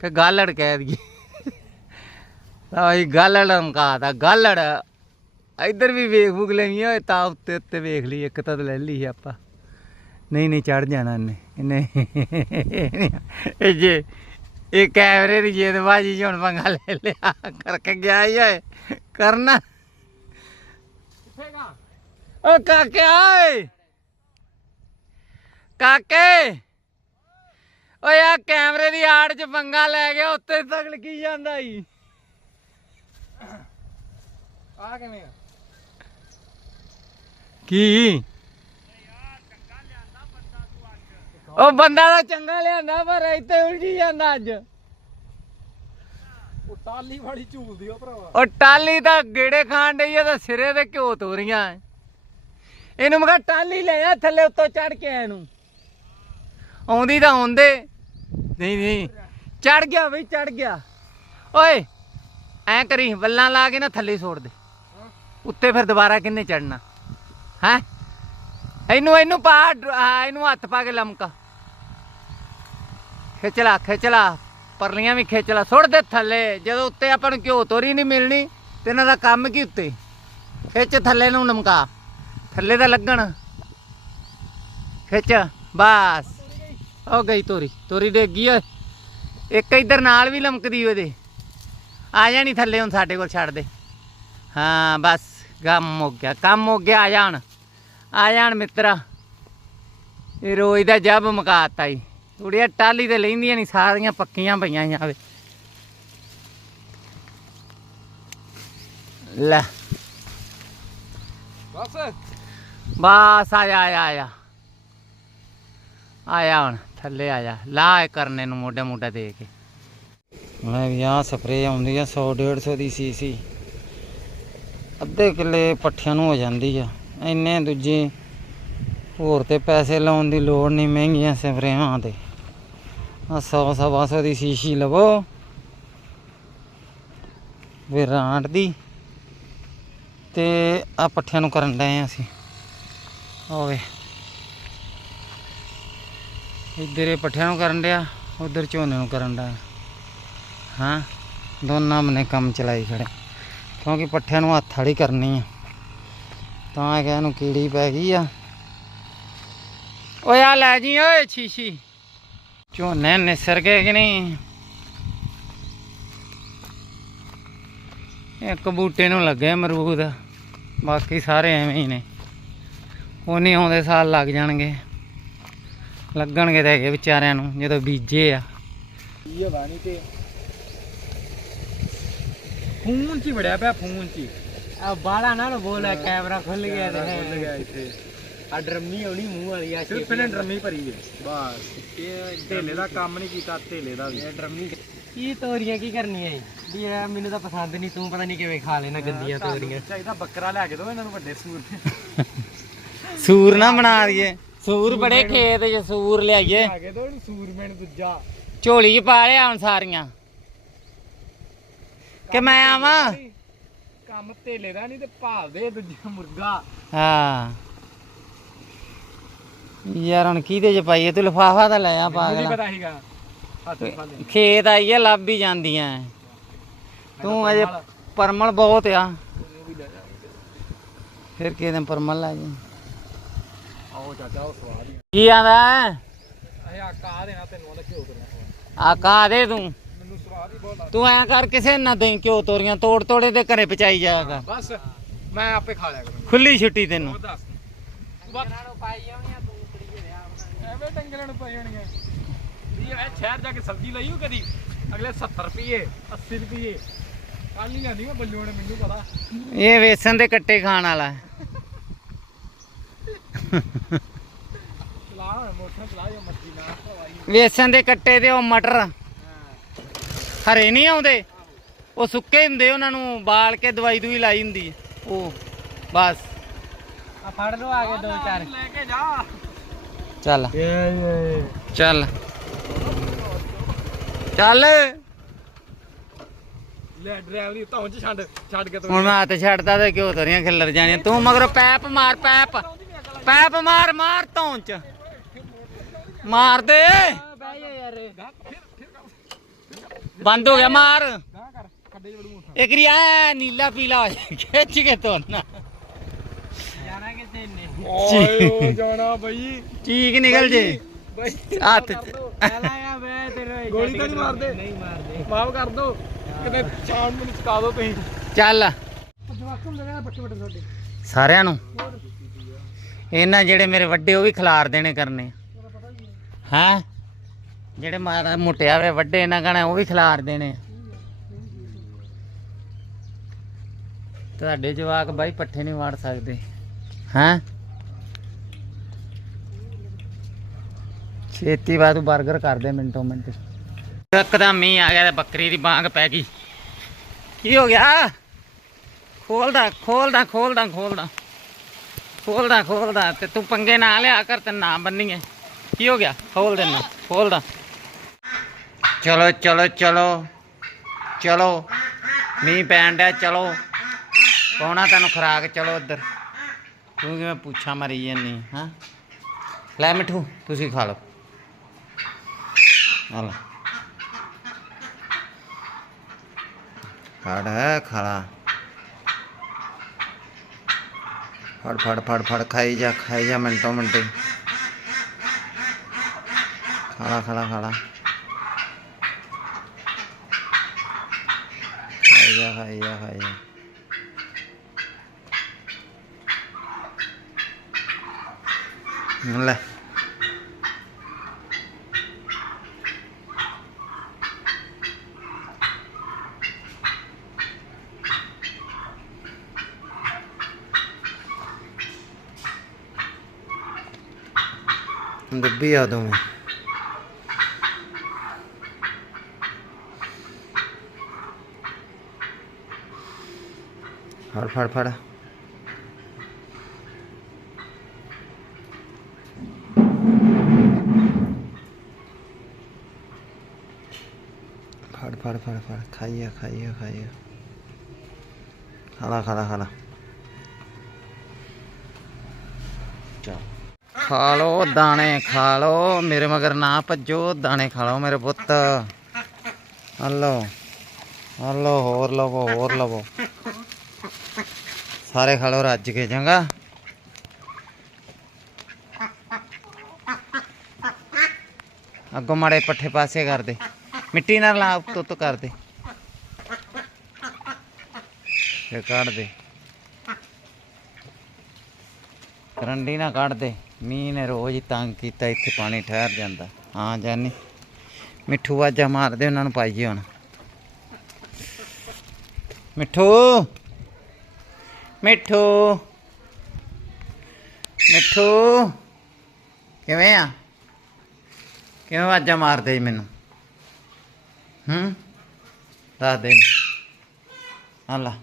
ਕਿ ਗਾਲੜ ਕਹਿ ਦਈਏ। ਤਾਂ ਇਹ ਗਾਲੜ ਮਕਾਤਾ ਗਾਲੜ ਇੱਧਰ ਵੇਖ ਭੁਗ ਲੈਣੀ ਓਏ ਤਾਂ ਉੱਤੇ ਉੱਤੇ ਵੇਖ ਲਈ, ਇੱਕ ਤਾਂ ਲੈ ਲਈ ਆਪਾਂ। ਨਹੀਂ ਨਹੀਂ ਚੜ ਜਾਣਾ ਇਹਨੇ। ਇਹਨੇ ਇਹ ਜੇ, ਇਹ ਕੈਮਰੇ ਦੀ ਤੇ ਬਾਜੀ ਹੁਣ ਪੰਗਾ ਲੈ ਲਿਆ। ਕਰਕੇ ਗਿਆ ਹੀ ਓਏ। ਕਰਨਾ। ਓ ਕਾਕੇ, ਓਏ। ਕਾਕੇ! ਓਏ ਆ ਕੈਮਰੇ ਦੀ ਆੜ ਚ ਪੰਗਾ ਲੈ ਗਿਆ ਉੱਤੇ ਤੱਕ ਲੱਗੀ ਜਾਂਦਾ ਈ। ਆ ਕਿਵੇਂ ਆ? ਕੀ? ਉਹ ਬੰਦਾ ਤਾਂ ਚੰਗਾ ਲਿਆਂਦਾ ਪਰ ਇੱਥੇ ਉਲਝੀ ਜਾਂਦਾ ਅੱਜ। ਉਹ ਟਾਲੀ ਵਾਲੀ ਝੂਲਦੀ ਆ ਭਰਾਵਾ। ਉਹ ਟਾਲੀ ਤਾਂ ਗੇੜੇ ਖਾਣ ਡਈ ਆ ਤਾਂ ਸਿਰੇ ਤੇ ਘਿਓ ਤੋਰੀਆਂ। ਇਹਨੂੰ ਮੈਂ ਕਿਹਾ ਟਾਲੀ ਲੈ ਆ ਥੱਲੇ ਉੱਤੋਂ ਚੜ ਕੇ ਆਇਆ ਇਹਨੂੰ ਆਉਂਦੀ ਤਾਂ ਆਉਂਦੇ। ਨਹੀਂ ਨਹੀਂ। ਚੜ ਗਿਆ ਬਈ ਚੜ ਗਿਆ। ਓਏ, ਐ ਕਰੀ, ਵੱਲਾਂ ਲਾ ਕੇ ਨਾ ਥੱਲੇ ਛੋੜ ਦੇ। ਉੱਤੇ ਫਿਰ ਦੁਬਾਰਾ ਕਿੰਨੇ ਚੜਨਾ ਹੈ? ਇਹਨੂੰ ਇਹਨੂੰ ਪਾ ਇਹਨੂੰ ਹੱਥ ਪਾ ਕੇ ਲਮਕਾ। ਖਿੱਚ ਲਾ ਪਰਲੀਆਂ ਵੀ ਖਿੱਚ ਲਾ ਸੁੱਟ ਦੇ ਥੱਲੇ, ਜਦੋਂ ਉੱਤੇ ਆਪਾਂ ਨੂੰ ਘਿਓ ਤੋਰੀ ਨਹੀਂ ਮਿਲਣੀ, ਤੇ ਇਹਨਾਂ ਦਾ ਕੰਮ ਕੀ ਉੱਤੇ? ਖਿੱਚ ਥੱਲੇ ਨੂੰ ਲਮਕਾ ਥੱਲੇ ਦਾ ਲੱਗਣ। ਖਿੱਚ, ਬਸ। ਹੋ ਗਈ ਤੋਰੀ ਤੋਰੀ ਡਿੱਗ ਗਈ ਓਏ। ਇੱਕ ਇੱਧਰ ਨਾਲ ਵੀ ਲਮਕਦੀ ਉਹਦੇ ਆ ਜਾਣੀ ਥੱਲੇ ਹੁਣ ਸਾਡੇ ਕੋਲ ਛੱਡ ਦੇ। ਹਾਂ ਬਸ ਕੰਮ ਹੋ ਗਿਆ ਕੰਮ ਹੋ ਗਿਆ ਆ ਜਾਣ ਆ ਜਾਣ ਮਿੱਤਰਾ। ਇਹ ਰੋਜ਼ ਦਾ ਜੱਬ ਮਕਾਤਾ ਈ। ਕੁੜੀਆਂ ਟਾਲੀ ਤੇ ਲੈਂਦੀਆਂ ਨਹੀਂ ਸਾਰੀਆਂ ਪੱਕੀਆਂ ਪਈਆਂ ਜਾਵੇ ਲੈ। ਬਸ। ਬਸ ਆ ਜਾ ਆ ਜਾ, ਆ ਜਾ। ਆਇਆ ਹੁਣ। ਥੱਲੇ ਆ ਜਾ ਲਾ ਇਹ ਕਰਨੇ ਨੂੰ ਮੋਢੇ ਮੋਢਾ ਦੇ ਕੇ। ਮੈਂ ਵੀ ਸਪਰੇ ਆਉਂਦੀ ਆ 100 150 ਦੀ ਸੀਸੀ। ਅੱਧੇ ਕਿੱਲੇ ਪੱਠਿਆਂ ਨੂੰ ਹੋ ਜਾਂਦੀ ਆ, ਇੰਨੇ ਦੂਜੇ ਹੋਰ ਤੇ ਪੈਸੇ ਲਾਉਣ ਦੀ ਲੋੜ ਨਹੀਂ, ਮਹਿੰਗੀਆਂ ਸਪਰੇਆਂ ਤੇ। ਆ 100 ਸਵਾ ਸੌ ਦੀ ਸੀਸੀ ਲਵੋ। ਵਿਰਾਂਟ ਦੀ। ਤੇ ਆ ਪੱਠਿਆਂ ਨੂੰ ਕਰਨ ਡਏ ਆ ਅਸੀਂ। ਹੋਵੇ ਇੱਧਰ ਇਹ ਪੱਠਿਆਂ ਨੂੰ ਕਰਨ ਡਿਆ, ਉਧਰ ਝੋਨੇ ਨੂੰ ਕਰਨ ਡਿਆ। ਹਾਂ? ਦੋਨਾਂ ਮਨੇ ਕੰਮ ਚਲਾਈ ਖੜੇ। ਕਿਉਂਕਿ ਪੱਠਿਆਂ ਨੂੰ ਹੱਥ ਵਾਲੀ ਕਰਨੀ ਆ। ਤਾਂ ਇਹ ਇਹਨੂੰ ਕੀੜੀ ਪੈ ਗਈ ਆ। ਓਏ ਆ ਲੈ ਜੀ, ਓਏ ਛੀਛੀ। ਝੋਨੇ ਨਿਸਰ ਗਏ ਕਿ ਨਹੀਂ? ਇੱਕ ਬੂਟੇ ਨੂੰ ਲੱਗੇ ਅਮਰੂਦ। ਬਾਕੀ ਸਾਰੇ ਐਵੇਂ ਹੀ ਨੇ। ਉਹ ਨਹੀਂ ਆਉਂਦੇ, ਸਾਲ ਲੱਗ ਜਾਣਗੇ। ਲੱਗਣਗੇ ਤਾਂ ਹੈਗੇ ਵਿਚਾਰਿਆਂ ਨੂੰ ਜਦੋਂ ਬੀਜੇ ਆ। ਇਹ ਬਾਣੀ ਤੇ। ਫੋਨ 'ਚ ਵੜਿਆ ਪਿਆ ਫੋਨ 'ਚ ਆ ਬਾਲਾ ਨਾ ਬੋਲ ਕੈਮਰਾ ਖੁੱਲ ਗਿਆ ਇੱਥੇ। ਆ ਡਰਮੀ ਹੋਣੀ ਮੂੰਹ ਵਾਲੀ ਆ ਸਿਰਫ ਇਹਨੇ ਡਰਮੀ ਭਰੀ ਹੈ ਬਸ। ਇਹ ਢੇਲੇ ਦਾ ਕੰਮ ਨਹੀਂ ਕੀਤਾ ਢੇਲੇ ਦਾ ਵੀ। ਡਰਮੀ ਕੀ ਤੋਰੀਆਂ ਕੀ ਕਰਨੀਆਂ ਏ? ਵੀ ਇਹ ਮੈਨੂੰ ਤਾਂ ਪਸੰਦ ਨਹੀਂ ਤੂੰ ਪਤਾ ਨਹੀਂ ਕਿਵੇਂ ਖਾ ਲੈਣਾ ਗੰਦੀਆਂ ਤੋਰੀਆਂ। ਚਾਹੀਦਾ ਬੱਕਰਾ ਲਿਆ ਕੇ ਦੋ ਇਹਨਾਂ ਨੂੰ ਵੱਡੇ ਸੂਰ ਸੂਰ ਨਾ ਬਣਾ ਦਈਏ। ਸੂਰ ਬੜੇ ਖੇਤ 'ਚ ਸੂਰ ਲਿਆਈਏ। ਸੂਰਮੈਨ ਦੂਜਾ। ਝੋਲੀ 'ਚ ਪਾ ਲਿਆ ਹੁਣ ਸਾਰੀਆਂ। ਕਿ ਮੈਂ ਆਵਾਂ? ਕੰਮ ਢੇਲੇ ਦਾ ਨਹੀਂ ਤੇ ਭਾਲਦੇ ਦੂਜਾ ਮੁਰਗਾ। ਹਾਂ। ਯਾਰ ਹੁਣ ਕਿਹਦੇ 'ਚ ਪਾਈਏ? ਤੂੰ ਲਿਫਾਫਾ ਤਾਂ ਲੈ ਆ ਨਹੀਂ ਪਾਗਲ। ਪਤਾ ਸੀਗਾ। ਹੱਥ ਫੜ ਲੈ ਖੇਤ ਆਈਏ ਲੱਭ ਹੀ ਜਾਂਦੀਆਂ। ਤੂੰ ਅਜੇ ਪਰਮਲ ਬਹੁਤ ਆ। ਫਿਰ ਕਿਹਦੇ ਦਿਨ ਪਰਮਲ ਲੈ ਜੀ। ਆਓ ਚਾਚਾ ਉਹ ਸਵਾਦ ਹੀ ਕੀ ਆਂਦਾ ਇਹ ਆ ਕਾ ਦੇਣਾ ਤੈਨੂੰ ਉਹਦਾ ਘਿਓ ਦੇ ਤੂੰ? ਮੈਨੂੰ ਸਵਾਦ ਹੀ ਬਹੁਤ ਲੱਗਦਾ। ਤੂੰ ਐ ਕਰ ਕਿਸੇ ਨਾ ਦੇ ਕਿਉਂ ਤੋਰੀਆਂ ਤੋੜ ਤੋੜੇ ਤੇ ਘਰੇ ਪਚਾਈ ਜਾਏਗਾ ਬਸ ਮੈਂ ਆਪੇ ਖਾ ਲਿਆ ਕਰੂੰਗਾ। ਖੁੱਲੀ ਛੁੱਟੀ ਤੈਨੂੰ। ਉਹ ਦੱਸ। ਐਵੇਂ ਟੰਗਲਾਂ ਨੂੰ ਪਾਈ ਹੋਣੀਆਂ। ਵੀ ਇਹ ਸ਼ਹਿਰ ਜਾ ਕੇ ਸਬਜ਼ੀ ਲਈ ਹੋ ਕਦੀ? ਅਗਲੇ 70 ਰੁਪਏ 80 ਰੁਪਏ ਕੱਲ ਹੀ ਆਂਦੀ ਮੈਂ ਬੱਲੂ ਨੇ ਮੈਨੂੰ ਪਤਾ। ਇਹ ਵੇਸਣ ਦੇ ਕੱਟੇ ਖਾਣ ਵਾਲਾ। ਚਲਾ ਮੋਟਰ ਚਲਾ ਜਾਂ ਮੱਛੀ ਨਾ ਭਵਾਈ ਵੇਸਣ ਦੇ ਕੱਟੇ ਤੇ ਉਹ ਮਟਰ। ਹਰੇ ਨਹੀਂ ਆਉਂਦੇ। ਉਹ ਸੁੱਕੇ ਹੁੰਦੇ ਉਹਨਾਂ ਨੂੰ ਬਾਲ ਕੇ ਦਵਾਈ ਦੂਈ ਲਾਈ ਹੁੰਦੀ ਹੈ। ਉਹ ਬਸ। ਆ ਫੜ ਲੋ ਆ ਕੇ ਦੋ ਚਾਰ। ਲੈ ਕੇ ਜਾ। ਚੱਲ। ਚੱਲ। ਚੱਲ। ਲੈ ਡਰਾਈਵਰੀ ਤਾਂ ਚ ਛੱਡ ਛੱਡ ਕੇ ਤੂੰ ਹੁਣ ਮੈਂ ਹੱਥ ਛੱਡਦਾ ਤੇ ਕਿਉਂ ਤਰੀਆਂ ਖਿੱਲਰ ਜਾਣੀਆਂ। ਤੂੰ ਮਗਰੋਂ ਪੈਪ ਮਾਰ ਪੈਪ। ਪੈਪ ਮਾਰ ਮਾਰ ਧੌਣ ਚ ਮਾਰ ਦੇ ਬਹਿ ਜਾ ਯਾਰ ਬੰਦ ਹੋ ਗਿਆ ਮਾਰ। ਗਾਂ ਕਰ ਖੱਡੇ ਚ ਵੜੂ ਇੱਕ ਰੀ ਆ ਨੀਲਾ ਪੀਲਾ ਖਿੱਚ ਕੇ ਤੋੜਨਾ ਜਾਣਾ ਕਿੱਥੇ ਨੇ ਓਏ ਜਾਣਾ ਬਈ। ਚੀਕ ਨਿਕਲ ਜੇ। ਬਈ ਹੱਥ ਚ। ਪਹਿਲਾਂ ਆ ਮੈਂ ਤੇਰੇ ਗੋਲੀ ਤਾਂ ਨਹੀਂ ਮਾਰਦੇ? ਨਹੀਂ ਮਾਰਦੇ। ਮਾਫ ਕਰ ਦੋ। ਕਿਤੇ ਸ਼ਾਮ ਨੂੰ ਚੁਕਾ ਦੋ ਤੁਸੀਂ। ਚੱਲ। ਜਵਾਕਾਂ ਨਾ ਬੱਟੇ ਬੱਟੇ ਤੁਹਾਡੇ। ਸਾਰਿਆਂ ਨੂੰ। ਇਹਨਾਂ ਜਿਹੜੇ ਮੇਰੇ ਵੱਡੇ, ਉਹ ਵੀ ਖਿਲਾਰ ਦੇਣੇ ਕਰਨੇ। ਹਾਂ? ਜਿਹੜੇ ਮਾਰਾ ਮੁੱਟਿਆ ਵੇ ਵੱਡੇ, ਇਹਨਾਂ ਕਹਣਾ ਉਹ ਵੀ ਖਿਲਾਰ ਦੇਣੇ। ਤੁਹਾਡੇ ਜਵਾਕ ਬਾਈ ਪੱਠੇ ਨਹੀਂ ਵਾੜ ਸਕਦੇ। ਹਾਂ? ਛੇਤੀ ਬਾਅਦ 버ਗਰ ਕਰ ਦੇ ਮਿੰਟੋ ਮਿੰਟ। ਇੱਕਦਮ ਮੀਂਹ ਆ ਗਿਆ ਤੇ ਬੱਕਰੀ ਦੀ ਬਾਂਗ ਪੈ ਗਈ। ਕੀ ਹੋ ਗਿਆ? ਖੋਲਦਾ ਖੋਲਦਾ ਖੋਲਦਾ ਖੋਲਦਾ। ਖੋਲਦਾ ਖੋਲਦਾ ਤੇ ਤੂੰ ਪੰਗੇ ਨਾ ਲਿਆ ਕਰ ਤੇ ਨਾ ਬੰਨੀਏ। ਕੀ ਹੋ ਗਿਆ? ਖੋਲ ਦੇਣਾ ਖੋਲਦਾ ਚਲੋ ਚਲੋ ਚਲੋ ਚਲੋ। ਮੀਂਹ ਪੈਣ ਡਿਆ, ਚਲੋ। ਪਾਉਣਾ ਤੈਨੂੰ ਖਰਾਕ, ਚਲੋ ਉੱਧਰ ਤੂੰ ਕਿਵੇਂ ਪੁੱਛਾ ਮਰੀ ਜਾਨੀ ਹਾਂ? ਲੈ ਮਿੱਠੂ, ਤੁਸੀਂ ਖਾ ਲਓ। ਆ ਲੈ। ਖਾਲਾ ਫੜ ਫੜ ਫੜ ਫੜ, ਖਾਈ ਜਾ ਖਾਈ ਜਾ ਮਿੰਟੋ, ਮਿੰਟੇ। ਖਾਲਾ ਖਾਲਾ ਖਾਲਾ। ਖਾਈ ਜਾ ਖਾਈ ਜਾ ਖਾਈ ਜਾ। ਲੈ। ਡੱਬੀ ਆ ਦੋ ਫੜ ਫੜ ਫੜ ਫੜ ਫੜ ਫੜ ਫੜ ਖਾਈਆ ਖਾਈਆ ਖਾਈਆ ਖਾਲਾ ਖਾਲਾ ਖਾਲਾ ਚਲ ਖਾ ਲੋ ਦਾਣੇ ਖਾ ਲਓ, ਮੇਰੇ ਮਗਰ ਨਾ ਭੱਜੋ, ਦਾਣੇ ਖਾ ਲੋ ਮੇਰੇ ਪੁੱਤ। ਹਲੋ ਹਲੋ, ਹੋਰ ਲਵੋ ਹੋਰ ਲਵੋ। ਸਾਰੇ ਖਾ ਲੋ ਰੱਜ ਕੇ ਚੰਗਾ। ਅੱਗੋਂ ਮਾੜੇ ਪੱਠੇ ਪਾਸੇ ਕਰ ਦੇ। ਮਿੱਟੀ ਨਾਲ ਲਾ ਉੱਤੋਂ ਕਰ ਦੇ। ਇਹ ਕੱਢ ਦੇ। ਕਰੰਡੀ ਨਾ ਕੱਢ ਦੇ। ਮੀਂਹ ਨੇ ਰੋਜ਼ ਹੀ ਤੰਗ ਕੀਤਾ, ਇੱਥੇ ਪਾਣੀ ਠਹਿਰ ਜਾਂਦਾ। ਹਾਂ, ਜਾਨੀ। ਮਿੱਠੂ ਵਾਜਾ ਮਾਰਦੇ ਉਹਨਾਂ ਨੂੰ ਪਾਈਏ ਹੁਣ। ਮਿੱਠੂ! ਮਿੱਠੂ! ਮਿੱਠੂ! ਕਿਵੇਂ ਆ? ਕਿਵੇਂ ਵਾਜਾ ਮਾਰਦੇ ਮੈਨੂੰ? ਹੂੰ? ਦੱਸ ਦੇ। ਹਲਾ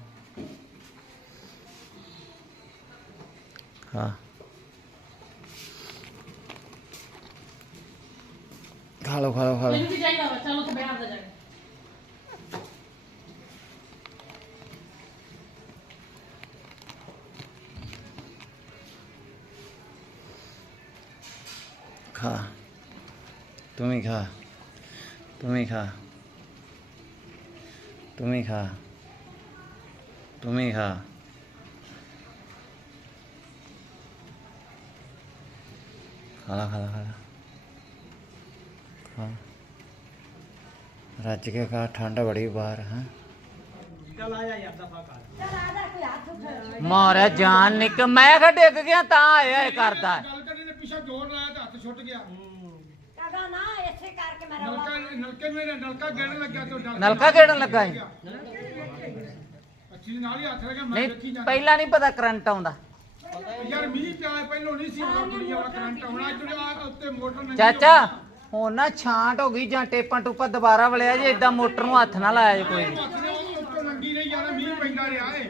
ਹਾਂ। ਖਾ ਲਓ ਖਾ ਲਓ ਖਾ ਲਓ ਮੈਨੂੰ ਵੀ ਚਾਹੀਦਾ ਵਾ ਚਲੋ ਤੇ ਬਿਹਾਰ ਦਾ ਜਾ ਹਾਂ। ਰੱਜ ਕੇ ਖਾ ਠੰਡ ਬੜੀ ਬਾਹਰ ਹਾਂ। ਮਾਰੇ ਜਾਨ ਨਿਕ ਮੈਂ ਖਾ ਡਿੱਗ ਗਿਆ ਤਾਂ ਆਇਆ ਇਹ ਕਰਦਾ। ਹੈ। ਗੱਲ ਕਰੀ ਨੇ ਪਿੱਛੇ ਜੋਰ ਲਾਇਆ ਗਿਆ। ਕਾਗਾ ਨਾ ਇਸੇ ਕਰਕੇ ਮੈਂ ਨਲਕਾ ਨਲਕੇ ਗੇੜਨ ਲੱਗਿਆ ਤੇ ਨਲਕਾ ਗੇੜਨ ਲੱਗਾ ਸੀ। ਅੱਛੀ ਨਾਲ ਹੀ ਹੱਥ ਰੱਖਿਆ ਮੈਂ ਦੇਖੀ ਪਹਿਲਾਂ ਨਹੀਂ ਪਤਾ ਕਰੰਟ ਆਉਂਦਾ। ਯਾਰ ਮੀਂਹ ਪਿਆ ਪਹਿਲੋਂ ਨਹੀਂ ਸੀ ਆਉਣਾ ਕਰੰਟ ਆਉਣਾ ਜਿਹੜਾ ਉੱਤੇ ਮੋਟਰ ਨਹੀਂ ਚਾਚਾ ਹੁਣ ਨਾ ਛਾਂਟ ਹੋ ਗਈ ਜਾਂ ਟੇਪਾਂ ਟੂਪਾਂ ਦੁਬਾਰਾ ਵਲਿਆ ਜੇ ਇਦਾਂ ਮੋਟਰ ਨੂੰ ਹੱਥ ਨਾ ਲਾਇਆ ਜੇ ਕੋਈ ਵੀ। ਹੱਥ ਨੇ ਉਹ ਉੱਤੋਂ ਨੰਗੀ ਰਹੀ ਯਾਰ ਮੀਂਹ ਪੈਂਦਾ ਰਿਹਾ ਏ।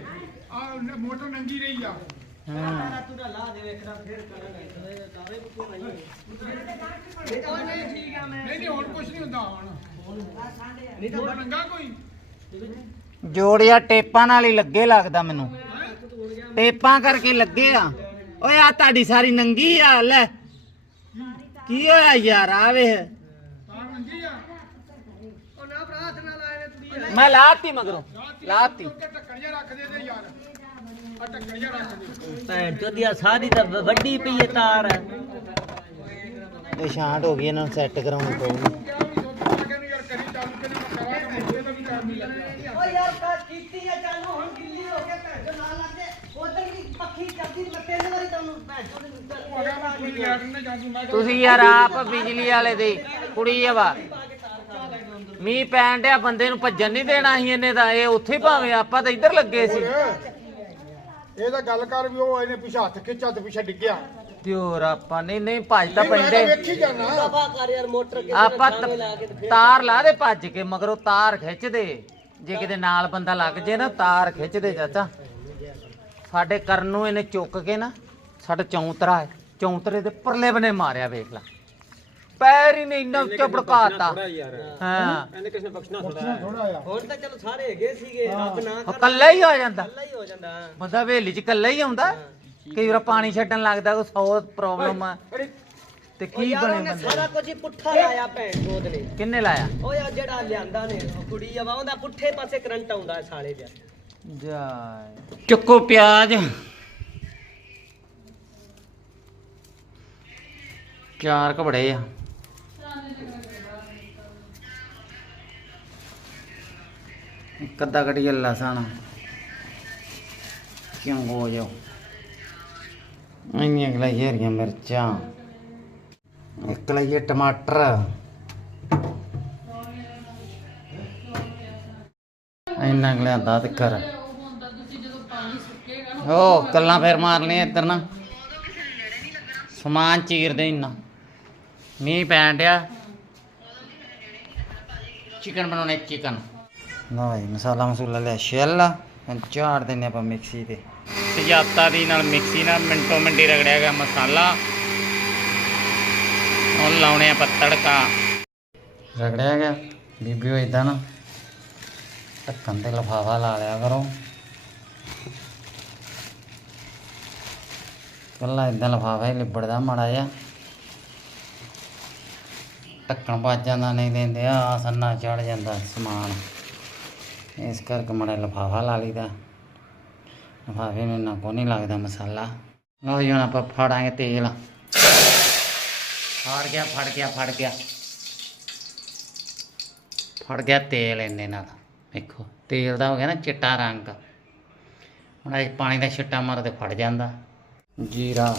ਆ ਮੋਟਰ ਨੰਗੀ ਰਹੀ ਆ। ਹੂੰ ਤੂੰ ਲਾ ਦੇ ਵੇਖਣਾ ਫੇਰ ਕਰਾਂਗੇ ਦਾਵੇ ਪੁੱਤੇ ਨਹੀਂ ਇਹ ਤਾਂ ਨਹੀਂ ਠੀਕ ਆ ਮੈਂ ਨਹੀਂ ਨਹੀਂ ਹੁਣ ਕੁਝ ਨਹੀਂ ਹੁੰਦਾ ਹੁਣ। ਨਹੀਂ ਤਾਂ ਨੰਗਾ ਕੋਈ? ਜੋੜਿਆ ਟੇਪਾਂ ਨਾਲ ਹੀ ਲੱਗੇ ਲੱਗਦਾ ਮੈਨੂੰ। ਟੇਪਾਂ ਕਰਕੇ ਲੱਗੇ ਆ। ਓਏ ਆ ਤੁਹਾਡੀ ਸਾਰੀ ਨੰਗੀ ਆ ਲੈ। ਕੀ ਹੋਇਆ ਯਾਰ? ਆ ਵੇਖ। ਮੈਂ ਲਾਤੀ ਮਗਰੋਂ। ਲਾਤੀ। ਭੈਣ ਚੋਦੀਆ ਸਾਰੀ ਤਾਂ ਵ- ਵੱਡੀ ਪਈ ਹੈ ਤਾਰ। ਇਹ ਸ਼ਾਂਟ ਹੋ ਗਈ, ਇਹਨਾਂ ਨੂੰ ਸੈੱਟ ਕਰਾਉਣੀ ਪਊਗੀ ਕਿਹਾ ਵੀ ਸੋਚਦਾ ਕਿ ਨਹੀਂ ਯਾਰ ਕਰੀ ਚਾਲੂ ਕਿ ਮੈਂ ਕਰਾਂ ਤੇ ਮੁੰਡੇ ਦਾ ਵੀ ਕੰਮ ਨਹੀਂ ਲੱਗਿਆ ਓ ਯਾਰ ਕਾ ਕੀਤੀ ਹੈ ਚਾਲੂ ਹੁਣ ਗਿੱਲੀ ਹੋ ਕੇ ਭੈਣ ਚੋ ਨਾਲ ਲੱਗੇ ਉਧਰ ਵੀ ਪੱਖੀ ਚੱਲਦੀ ਮੈਂ ਤਿੰਨ ਵਾਰੀ ਤੁਹਾਨੂੰ ਭੈਣ ਚੋ ਦੇ ਉਹ ਅਗਾ ਮੈਂ ਕੋਈ ਲਿਆ ਨਹੀਂ ਜਾਂਦੀ ਮੈਂ ਤੁਸੀਂ ਯਾਰ ਆਪ ਬਿਜਲੀ ਵਾਲੇ ਦੀ ਕੁੜੀ ਆ ਵਾ। ਮੀਂਹ ਪੈਣ ਡਿਆ ਬੰਦੇ ਨੂੰ ਭੱਜਣ ਨਹੀਂ ਦੇਣਾ ਸੀ ਇਹਨੇ ਤਾਂ। ਇਹ ਉੱਥੇ ਭਾਵੇਂ ਆਪਾਂ ਤਾਂ ਇੱਧਰ ਲੱਗੇ ਸੀ। ਇਹ ਤਾਂ ਗੱਲ ਕਰ ਵੀ ਉਹ ਇਹਨੇ ਪਿੱਛੇ ਹੱਥ ਖਿੱਚਾ ਤੇ ਪਿੱਛੇ ਡਿੱਗਿਆ। ਤੇ ਹੋਰ ਆਪਾਂ ਨਹੀਂ ਨਹੀਂ ਭੱਜ ਤਾਂ ਪੈਂਦੇ। ਵੇਖੀ ਜਾਣਾ। ਦਫਾ ਕਰ ਯਾਰ ਮੋਟਰ ਕੇ ਆਪਾਂ ਤ- ਤਾਰ ਲਾ ਦੇ ਭੱਜ ਕੇ ਮਗਰੋਂ ਤਾਰ ਖਿੱਚ ਦੇ। ਜੇ ਕਿਤੇ ਨਾਲ ਬੰਦਾ ਲੱਗ ਜੇ ਨਾ ਤਾਰ ਖਿੱਚ ਦੇ ਚਾਚਾ। ਸਾਡੇ ਕਰਨ ਨੂੰ ਇਹਨੇ ਚੁੱਕ ਕੇ ਨਾ ਸਾਡਾ ਚੌਂਤਰਾ ਹੈ। ਚੌਂਤਰੇ ਦੇ ਪਰਲੇ ਬਨੇ ਮਾਰਿਆ ਵੇਖ ਲੈ। ਪੈਰ ਹੀ ਨੇ ਇੰਨਾ ਉੱਚਾ ਭੜਕਾਤਾ। ਹਾਂ। ਇਹਨੇ ਕਿਸੇ ਬਖਸ਼ਣਾ ਥੋੜਾ ਆ ਹੁਣ ਤਾਂ ਚਲੋ ਸਾਰੇ ਹੈਗੇ ਸੀਗੇ ਰੱਬ ਨਾ ਉਹ ਕੱਲਾ ਹੀ ਹੋ ਜਾਂਦਾ। ਕੱਲਾ ਹੀ ਹੋ ਜਾਂਦਾ। ਬੰਦਾ ਹਵੇਲੀ 'ਚ ਕੱਲਾ ਹੀ ਆਉਂਦਾ। ਕਈ ਵਾਰ ਪਾਣੀ ਛੱਡਣ ਲੱਗਦਾ ਕੋਈ 100 ਪ੍ਰੋਬਲਮ ਆ। ਤੇ ਉਹ ਕੀ ਬਣੇ ਬੰਦੇ ਸਾਰਾ ਕੁਝ ਹੀ ਪੁੱਠਾ ਲਾਇਆ ਭੈਣ ਚੋਦ ਨੇ ਕਿੰਨੇ ਲਾਇਆ? ਉਹ ਯਾਰ ਜਿਹੜਾ ਲਿਆਂਦਾ ਨੇ ਉਹ ਕੁੜੀ ਆ ਉਹਦਾ ਪੁੱਠੇ ਪਾਸੇ ਕਰੰਟ ਆਉਂਦਾ ਸਾਲੇ ਦੇ ਜਾਏ। ਚੁੱਕੋ ਪਿਆਜ਼। ਚਾਰ ਕਬੜੇ ਆ। ਇੱਕ ਅੱਧਾ ਕੜੀਆ ਲਸਣ ਕਿਉਂ ਹੋ ਜਾਓ? ਇੰਨੀਆਂ ਗਲਾਈਆਂ ਹਰੀਆਂ ਮਿਰਚਾਂ। ਇੱਕ ਲਈਏ ਟਮਾਟਰ। ਇੰਨਾ ਕੁ ਲਿਆਂਦਾ ਤੇ ਕਰ ਉਹ ਕੱਲਾਂ ਫੇਰ ਮਾਰਨੇ ਇੱਧਰ ਨਾ। ਸਮਾਨ ਚੀਰਦੇ ਇੰਨਾ। ਮੀਂਹ ਪੈਣ ਡਿਆ। ਚਿਕਨ ਬਣਾਉਣੇ ਚਿਕਨ। ਨਾ ਭਾਈ ਮਸਾਲਾ ਮਸੂਲਾ ਲਿਆ ਛਿੱਲ। ਹੁਣ ਝਾੜ ਦਿੰਨੇ ਆਪਾਂ ਮਿਕਸੀ ਤੇ। ਸਜਾਤਾ ਦੀ ਨਾਲ ਮਿਕਸੀ ਨਾਲ ਮਿੰਟੋ ਮਿੰਟੀ ਰਗੜਿਆ ਗਿਆ ਮਸਾਲਾ। ਉਹ ਲਾਉਣੇ ਆਪਾਂ ਤੜਕਾ। ਰਗੜਿਆ ਗਿਆ। ਬੀਬੀ ਉਹ ਇਦਾਂ ਨਾ ਢੱਕਣ ਤੇ ਲਫਾਫਾ ਲਾ ਲਿਆ ਕਰੋ। ਕੱਲਾ ਇਦਾਂ ਲਫਾਫਾ ਹੀ ਲਿਬੜਦਾ ਮਾੜਾ ਜਿਹਾ। ਢੱਕਣ ਵੱਜ ਜਾਂਦਾ, ਨਹੀਂ ਦਿੰਦੇ ਆ ਸੰਨਾ ਚੜ ਜਾਂਦਾ ਸਮਾਨ। ਇਸ ਕਰਕੇ ਮਾੜਾ ਲਫਾਫਾ ਲਾ ਲਈਦਾ। ਲਫਾਫੇ ਨੂੰ ਨਾ ਕੋ ਨਹੀਂ ਲੱਗਦਾ ਮਸਾਲਾ। ਲਓ ਜੀ, ਹੁਣ ਆਪਾਂ ਫੜਾਂਗੇ ਤੇਲ। ਫੜ ਗਿਆ ਫੜ ਗਿਆ ਫੜ ਗਿਆ। ਫੜ ਗਿਆ ਤੇਲ ਇੰਨੇ ਨਾਲ। ਵੇਖੋ, ਤੇਲ ਦਾ ਹੋ ਗਿਆ ਨਾ ਚਿੱਟਾ ਰੰਗ। ਹੁਣ ਇਹ ਪਾਣੀ ਦਾ ਛਿੱਟਾ ਮਾਰੋ ਤੇ ਫੜ ਜਾਂਦਾ। ਜੀਰਾ।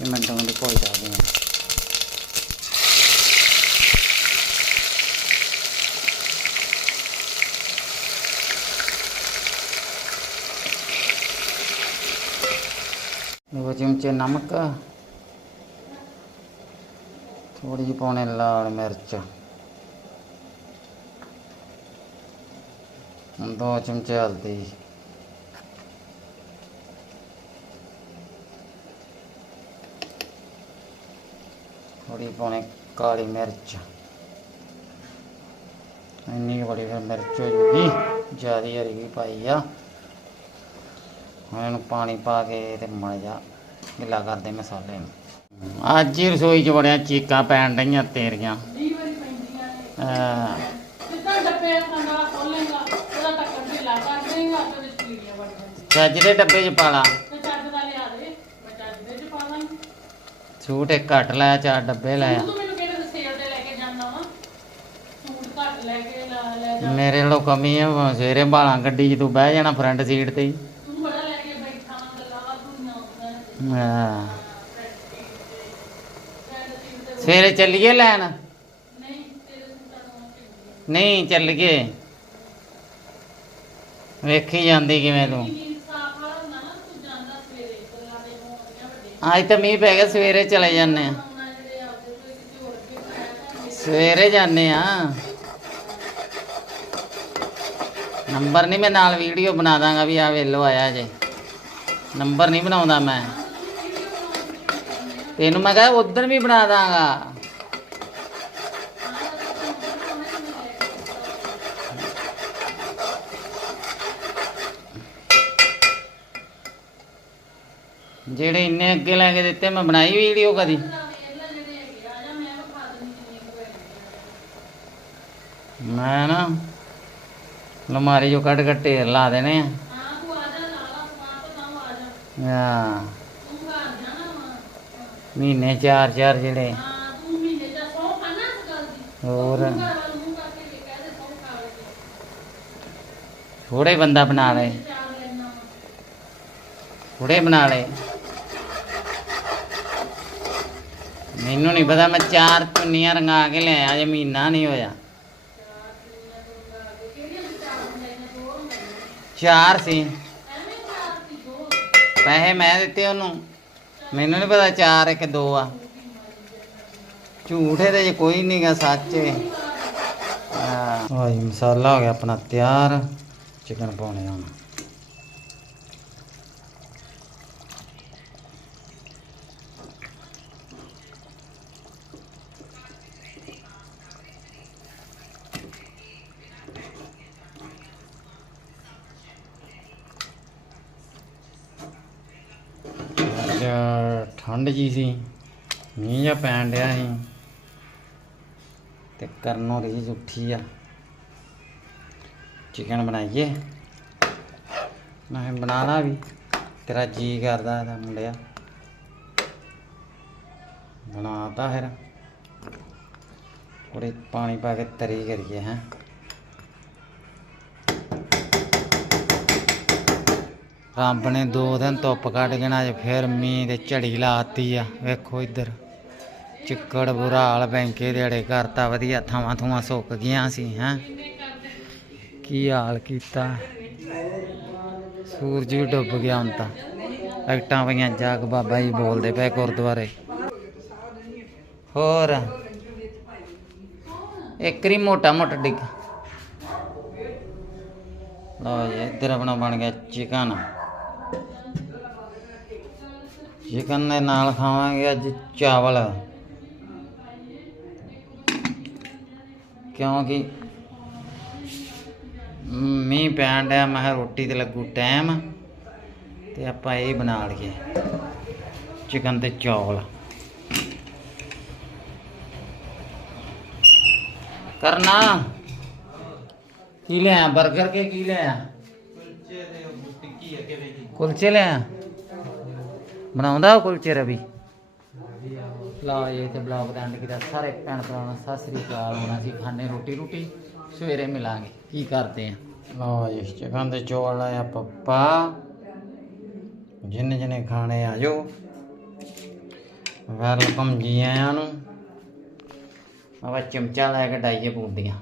ਇਹ ਮਿੰਟਾਂ ਦੇ ਭੁੱਲ ਜਾਂਦੇ ਆ। ਦੋ ਚਮਚੇ ਨਮਕ ਥੋੜੀ ਜਿਹੀ ਪਾਉਣੇ ਲਾਲ ਮਿਰਚ ਦੋ ਚਮਚੇ ਹਲਦੀ ਥੋੜੀ ਪਾਉਣੇ ਕਾਲੀ ਮਿਰਚ ਇੰਨੀ ਕੁ ਬੜੀ ਫਿਰ ਮਿਰਚ ਹੋ ਜੂਗੀ ਜਿਆਦੀ ਹਰੀ ਵੀ ਪਾਈ ਆ ਹੁਣ ਇਹਨੂੰ ਪਾਣੀ ਪਾ ਕੇ ਤੇ ਮੜ ਜਾ ਗਿੱਲਾ ਕਰਦੇ ਮਸਾਲੇ ਨੂੰ। ਅੱਜ ਹੀ ਰਸੋਈ 'ਚ ਬੜਿਆ ਚੀਕਾਂ ਪੈਣ ਡਈਆਂ ਤੇਰੀਆਂ। ਚੱਜ ਦੇ ਡੱਬੇ 'ਚ ਪਾ ਲਾ ਸੂਟ ਇੱਕ ਘੱਟ ਲਾਇਆ ਚਾਰ ਡੱਬੇ ਲਾਇਆ ਮੇਰੇ ਲੋ ਕਮੀ ਹੈ ਸਵੇਰੇ ਬਾਲਾਂ ਗੱਡੀ 'ਚ ਤੂੰ ਬਹਿ ਜਾਣਾ ਫਰੰਟ ਸੀਟ ਤੇ ਹੀ ਤੂੰ ਬੜਾ ਲੈ ਕੇ ਬੈਠਾ ਵਾ ਗੱਲਾਂ ਵਾਧੂ ਨਾ ਆਉਂਦੀਆਂ ਹਾਂ। ਸਵੇਰੇ ਚੱਲੀਏ ਲੈਣ? ਨਹੀਂ ਤੇਰੇ ਸੂਟਾਂ ਚੱਲੀਏ ਵੇਖੀ ਜਾਂਦੀ ਕਿਵੇਂ ਤੂੰ। ਅੱਜ ਤਾਂ ਮੀਂਹ ਪੈ ਗਿਆ, ਸਵੇਰੇ ਚਲੇ ਜਾਂਦੇ ਆ ਸਵੇਰੇ ਜਾਂਦੇ ਆ ਨੰਬਰ ਨਹੀਂ ਮੈਂ ਨਾਲ ਵੀਡੀਓ ਬਣਾ ਦਾਂਗਾ ਵੀ ਆ ਵੇਲੋ ਆਇਆ ਜੇ। ਨੰਬਰ ਨਹੀਂ ਬਣਾਉਂਦਾ ਮੈਂ। ਤੈਨੂੰ ਮੈਂ ਕਹਾਂ ਉਧਰ ਵੀ ਬਣਾ ਦਾਂਗਾ। ਜਿਹੜੇ ਇੰਨੇ ਅੱਗੇ ਲੈ ਕੇ ਦਿੱਤੇ ਮੈਂ ਬਣਾਈ ਵੀਡੀਓ ਕਦੀ। ਮੈਂ ਨਾ ਲਮਾਰੀ ਜੋ ਕੱਢ ਢੇਰ ਲਾ ਦੇਣੇ ਆ। ਹਾਂ ਤੂੰ ਆ ਜਾ ਨਾਲ ਆ ਸਮਾਨ ਤੋਂ ਨਾ ਆ ਜਾ। ਹਾਂ। ਮਹੀਨੇ ਚਾਰ ਚਾਰ ਜਿਹੜੇ ਹਾਂ ਤੂੰ ਮਹੀਨੇ ਦਾ ਸੌ ਖਾਣਾ ਇਸ ਗੱਲ ਦੀ ਹੋਰ ਤੂੰ ਘਰ ਵੱਲ ਮੂੰਹ ਕਰਕੇ ਕੇ ਕਹਿ ਦੇ ਸੌ ਖਾ ਲੈ ਥੋੜੇ ਬੰਦਾ ਬਣਾ ਲਏ ਚਾਰ ਲੈਣਾ ਵਾ ਥੋੜੇ ਬਣਾ ਲਏ ਮੈਨੂੰ ਨਹੀਂ ਪਤਾ ਮੈਂ ਚਾਰ ਚੁੰਨੀਆਂ ਰੰਗਾ ਕੇ ਲਿਆਇਆ ਜੇ ਮਹੀਨਾ ਨਹੀਂ ਹੋਇਆ ਚਾਰ ਸੀ ਪੈਸੇ ਮੈਂ ਦਿੱਤੇ ਉਹਨੂੰ ਮੈਨੂੰ ਨਹੀਂ ਪਤਾ ਚਾਰ ਇੱਕ ਦੋ ਆ। ਝੂਠ ਇਹਦੇ 'ਚ ਕੋਈ ਨਹੀਂਗਾ ਸੱਚ ਹੈ ਹਾਂ ਜੀ ਮਸਾਲਾ ਹੋ ਗਿਆ ਆਪਣਾ ਤਿਆਰ ਚਿਕਨ ਪਾਉਣੇ ਹੁਣ ਅੱਜ ਠੰਡ ਜੀ ਸੀ, ਮੀਂਹ ਜਿਹਾ ਪੈਣ ਡਿਆ ਸੀ ਤੇ ਕਰਨੋਂ ਰੀਝ ਉੱਠੀ ਆ। ਚਿਕਨ ਬਣਾਈਏ। ਮੈਂ ਕਿਹਾ ਵੀ, ਤੇਰਾ ਜੀ ਕਰਦਾ ਇਹਦਾ ਮੁੰਡਿਆ। ਬਣਾਤਾ ਫਿਰ। ਥੋੜੀ ਪਾਣੀ ਪਾ ਕੇ ਤਰੀ ਕਰੀਏ ਹੈ। ਰੱਬ ਨੇ ਦੋ ਦਿਨ ਧੁੱਪ ਕੱਢ ਕੇ ਨਾ ਅੱਜ ਫਿਰ ਮੀਂਹ ਤੇ ਝੜੀ ਲਾਤੀ ਆ। ਵੇਖੋ ਇੱਧਰ। ਚਿੱਕੜ ਬੁਰਾ ਹਾਲ ਬੈਂਕੇ ਦੇੜੇ ਕਰਤਾ, ਵਧੀਆ ਥਾਵਾਂ ਥੂਆਂ ਸੁੱਕ ਗਈਆਂ ਸੀ, ਹੈ। ਕੀ ਹਾਲ ਕੀਤਾ? ਸੂਰਜ ਵੀ ਡੁੱਬ ਗਿਆ ਹੁਣ ਤਾਂ। ਲਾਈਟਾਂ ਪਈਆਂ, ਜਾਗ ਬਾਬਾ ਜੀ ਬੋਲਦੇ ਪਏ ਗੁਰਦੁਆਰੇ। ਹੋਰ? ਇੱਕ ਰੀ ਮੋਟਾ ਮੋਟਾ ਡਿੱਗ। ਲਓ ਜੀ, ਇੱਧਰ ਆਪਣਾ ਬਣ ਗਿਆ ਚਿਕਨ। ਚਿਕਨ ਦੇ ਨਾਲ ਖਾਵਾਂਗੇ ਅੱਜ ਚਾਵਲ। ਕਿਉਂਕਿ ਮੀਂਹ ਪੈਣ ਡਿਆ ਮੈਂ ਰੋਟੀ ਤੇ ਲੱਗੂ ਟਾਈਮ ਤੇ ਆਪਾਂ ਇਹ ਬਣਾ ਲਈਏ ਚਿਕਨ ਤੇ ਚੌਲ। ਕਰਨਾ? ਕੀ ਲਿਆ 버ਗਰ ਕੇ ਕੀ ਲਿਆ ਕੁਲਚੇ ਦੇ ਟਿੱਕੀ ਅੱਗੇ ਵੇਖੀ। ਕੁਲਚੇ ਲਿਆ ਬਣਾਉਂਦਾ ਕੁਲਚੇ ਰਵੀ ਲਾ ਇਹ ਤੇ ਬਲੌਗ ਦਾ ਐਂਡ ਕੀਤਾ। ਸਾਰੇ ਭੈਣ ਭਰਾਵਾਂ ਸਤਿ ਸ੍ਰੀ ਅਕਾਲ। ਹੁਣ ਅਸੀਂ ਖਾਣੇ ਰੋਟੀ ਰੋਟੀ ਸਵੇਰੇ ਮਿਲਾਂਗੇ। ਕੀ ਕਰਦੇ ਆ? ਲਓ ਜੀ ਚਿਕਨ ਦੇ ਚੌਲ ਆਇਆ ਪੱਪਾ। ਜਿੰਨੇ ਜਿੰਨੇ ਖਾਣੇ ਆ ਜਾਓ। ਵੈਲਕਮ ਜੀ ਆਇਆਂ ਨੂੰ। ਆਪਾਂ ਚਮਚਾ ਲੈ ਕੇ ਡਾਈਏ ਪੂੰਡੀਆਂ।